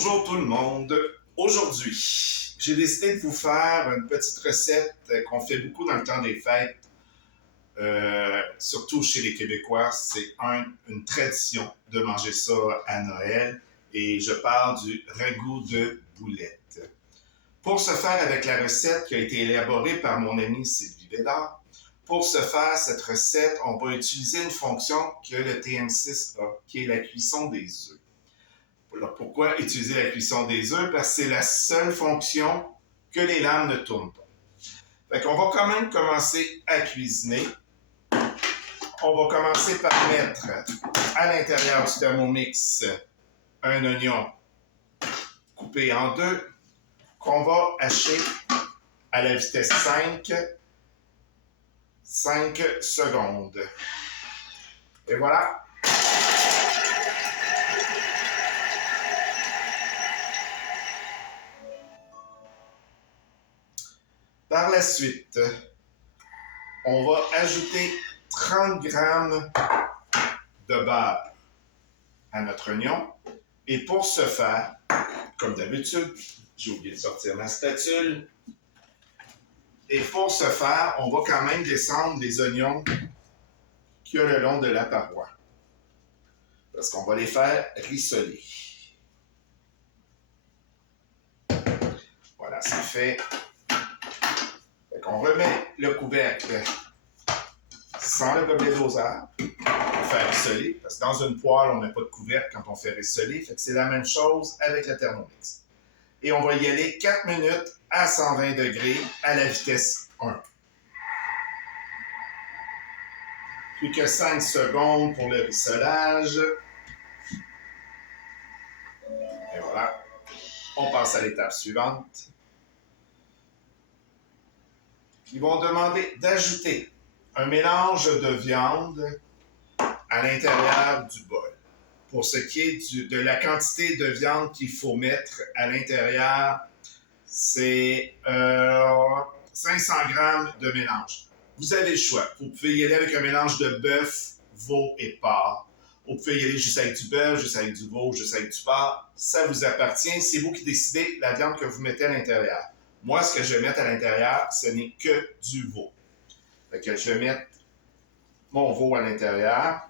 Bonjour tout le monde. Aujourd'hui, j'ai décidé de vous faire une petite recette qu'on fait beaucoup dans le temps des fêtes, surtout chez les Québécois. C'est une tradition de manger ça à Noël et je parle du ragoût de boulettes. Pour ce faire avec la recette qui a été élaborée par mon amie Sylvie Bédard, pour ce faire cette recette, on va utiliser une fonction que le TM6 a, qui est la cuisson des œufs. Alors, pourquoi utiliser la cuisson des œufs? Parce que c'est la seule fonction que les lames ne tournent pas. Fait qu'on va quand même commencer à cuisiner. On va commencer par mettre à l'intérieur du Thermomix un oignon coupé en deux qu'on va hacher à la vitesse 5 secondes. Et voilà. Par la suite, on va ajouter 30 grammes de beurre à notre oignon. Et pour ce faire, comme d'habitude, j'ai oublié de sortir ma spatule. Et pour ce faire, on va quand même descendre les oignons qu'il y a le long de la paroi. Parce qu'on va les faire rissoler. Voilà, c'est fait. On remet le couvercle sans le gobelet doseur pour faire rissoler. Parce que dans une poêle, on n'a pas de couvercle quand on fait rissoler. Fait que c'est la même chose avec le Thermomix. Et on va y aller 4 minutes à 120 degrés à la vitesse 1. Plus que 5 secondes pour le rissolage. Et voilà. On passe à l'étape suivante. Ils vont demander d'ajouter un mélange de viande à l'intérieur du bol. Pour ce qui est de la quantité de viande qu'il faut mettre à l'intérieur, c'est 500 grammes de mélange. Vous avez le choix. Vous pouvez y aller avec un mélange de bœuf, veau et porc. Vous pouvez y aller juste avec du bœuf, juste avec du veau, juste avec du porc. Ça vous appartient. C'est vous qui décidez la viande que vous mettez à l'intérieur. Moi, ce que je vais mettre à l'intérieur, ce n'est que du veau. Fait que je vais mettre mon veau à l'intérieur.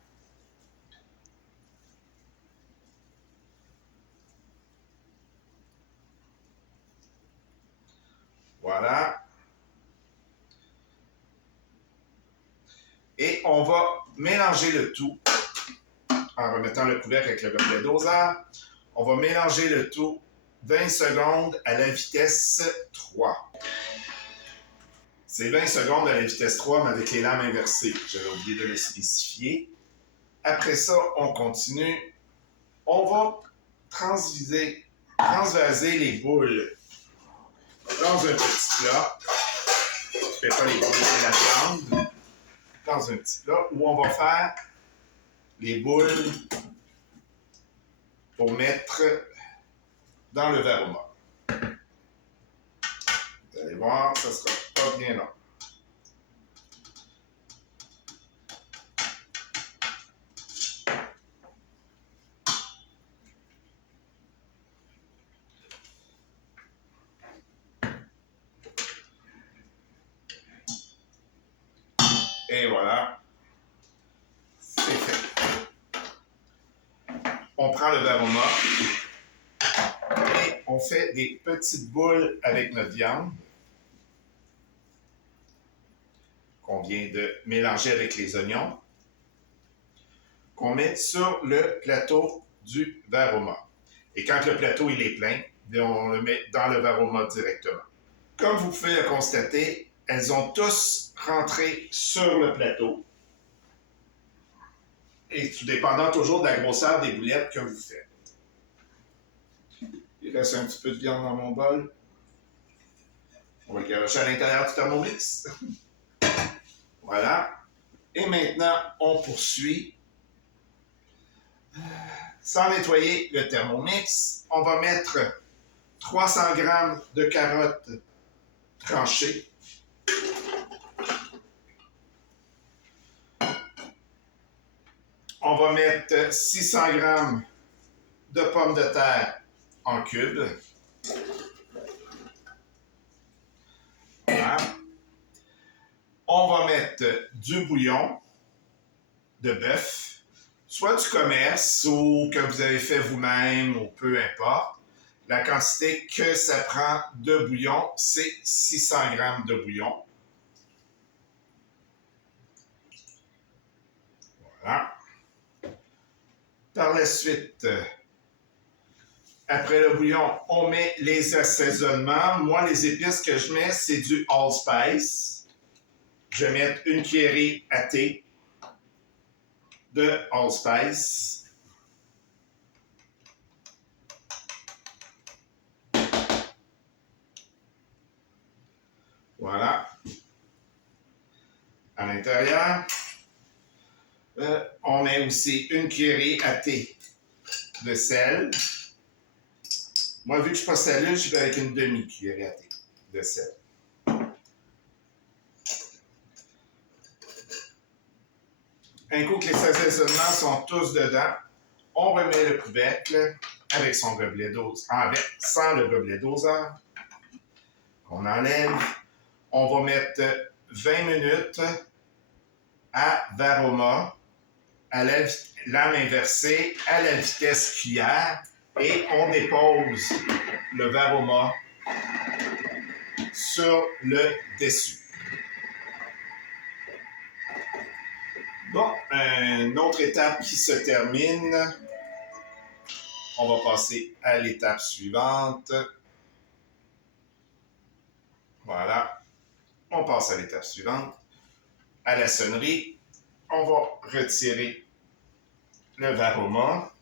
Voilà. Et on va mélanger le tout en remettant le couvercle avec le gobelet doseur. On va mélanger le tout 20 secondes à la vitesse 3. C'est 20 secondes à la vitesse 3, mais avec les lames inversées. J'avais oublié de le spécifier. Après ça, on continue. On va transvaser les boules dans un petit plat. Je ne fais pas les boules de la viande. Dans un petit plat où on va faire les boules pour mettre dans le varoma. Vous allez voir, ça ne sera pas bien long. Et voilà, c'est fait. On prend le varoma et on fait des petites boules avec notre viande qu'on vient de mélanger avec les oignons, qu'on met sur le plateau du varoma. Et quand le plateau il est plein, on le met dans le varoma directement. Comme vous pouvez le constater, elles ont tous rentré sur le plateau. Et tout dépendant toujours de la grosseur des boulettes que vous faites. Il reste un petit peu de viande dans mon bol. On va le garocher à l'intérieur du Thermomix. Voilà. Et maintenant, on poursuit. Sans nettoyer le Thermomix, on va mettre 300 g de carottes tranchées. On va mettre 600 g de pommes de terre en cubes. Voilà. On va mettre du bouillon de bœuf, soit du commerce ou que vous avez fait vous-même ou peu importe. La quantité que ça prend de bouillon, c'est 600 g de bouillon. Voilà. Par la suite, après le bouillon, on met les assaisonnements. Moi, les épices que je mets, c'est du allspice. Je vais mettre une cuillerée à thé de allspice. Voilà. À l'intérieur, on met aussi une cuillerée à thé de sel. Moi, vu que je ne suis pas salé, je vais avec une demi-cuillerée à thé de sel. Un coup que les assaisonnements sont tous dedans, on remet le couvercle avec son gobelet doseur, sans le gobelet doseur. On enlève. On va mettre 20 minutes à varoma, à la lame inversée, à la vitesse cuillère, et on dépose le varoma sur le dessus. Bon, une autre étape qui se termine. On va passer à l'étape suivante. Voilà. On passe à l'étape suivante. À la sonnerie, on va retirer le varoma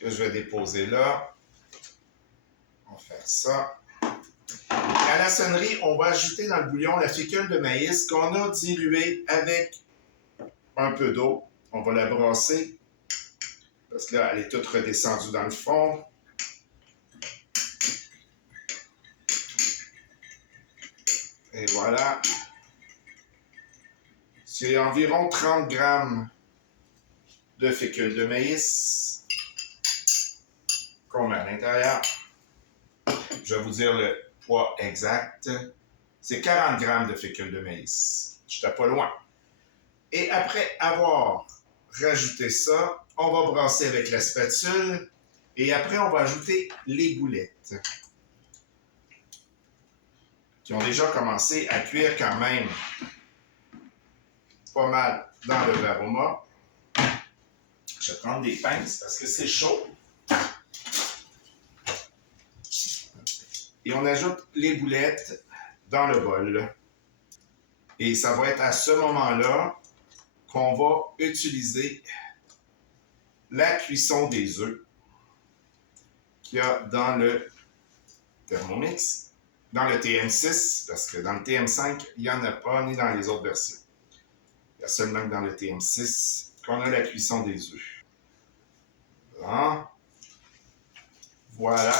que je vais déposer là. On va faire ça. À la sonnerie, on va ajouter dans le bouillon la fécule de maïs qu'on a diluée avec un peu d'eau. On va la brasser parce que là, elle est toute redescendue dans le fond. Et voilà. C'est environ 30 grammes de fécule de maïs qu'on met à l'intérieur. Je vais vous dire le poids exact. C'est 40 grammes de fécule de maïs. Je n'étais pas loin. Et après avoir rajouté ça, on va brasser avec la spatule et après, on va ajouter les boulettes qui ont déjà commencé à cuire quand même pas mal dans le varoma. Je vais prendre des pinces parce que c'est chaud. Et on ajoute les boulettes dans le bol. Et ça va être à ce moment-là qu'on va utiliser la cuisson des œufs qu'il y a dans le Thermomix, dans le TM6, parce que dans le TM5, il n'y en a pas, ni dans les autres versions. Il y a seulement que dans le TM6 qu'on a la cuisson des œufs. Bon. Voilà.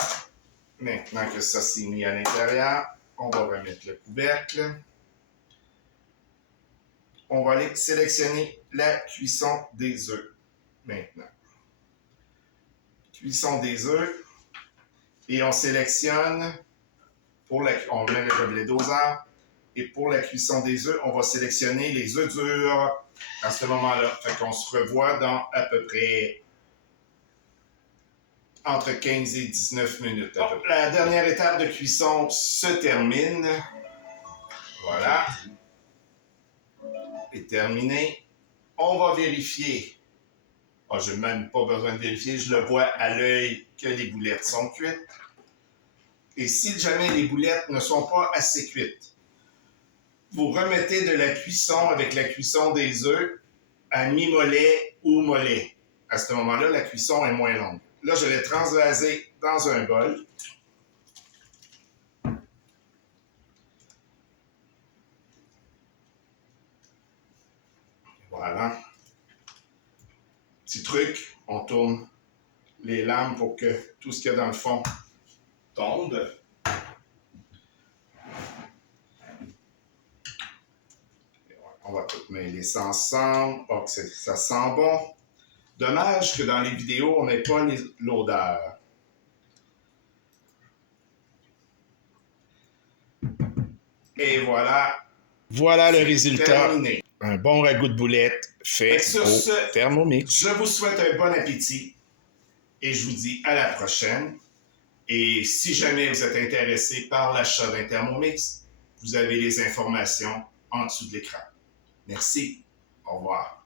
Maintenant que ça s'est mis à l'intérieur, on va remettre le couvercle. On va aller sélectionner la cuisson des œufs maintenant. Cuisson des œufs. Et on sélectionne, on met le gobelet doseur. Et pour la cuisson des œufs, on va sélectionner les œufs durs à ce moment-là. Fait qu'on se revoit dans à peu près entre 15 et 19 minutes. Bon, la dernière étape de cuisson se termine. Voilà. Et terminé. On va vérifier. Oh, je n'ai même pas besoin de vérifier. Je le vois à l'œil que les boulettes sont cuites. Et si jamais les boulettes ne sont pas assez cuites, vous remettez de la cuisson avec la cuisson des œufs à mi-mollet ou mollet. À ce moment-là, la cuisson est moins longue. Là, je l'ai transvasé dans un bol. Voilà. Petit truc, on tourne les lames pour que tout ce qu'il y a dans le fond tombe. On va tout mêler ça ensemble. Oh, ça sent bon. Dommage que dans les vidéos, on n'ait pas l'odeur. Et voilà. Voilà le résultat. Terminé. Un bon ragoût de boulettes fait au Thermomix. Je vous souhaite un bon appétit et je vous dis à la prochaine. Et si jamais vous êtes intéressé par l'achat d'un Thermomix, vous avez les informations en dessous de l'écran. Merci. Au revoir.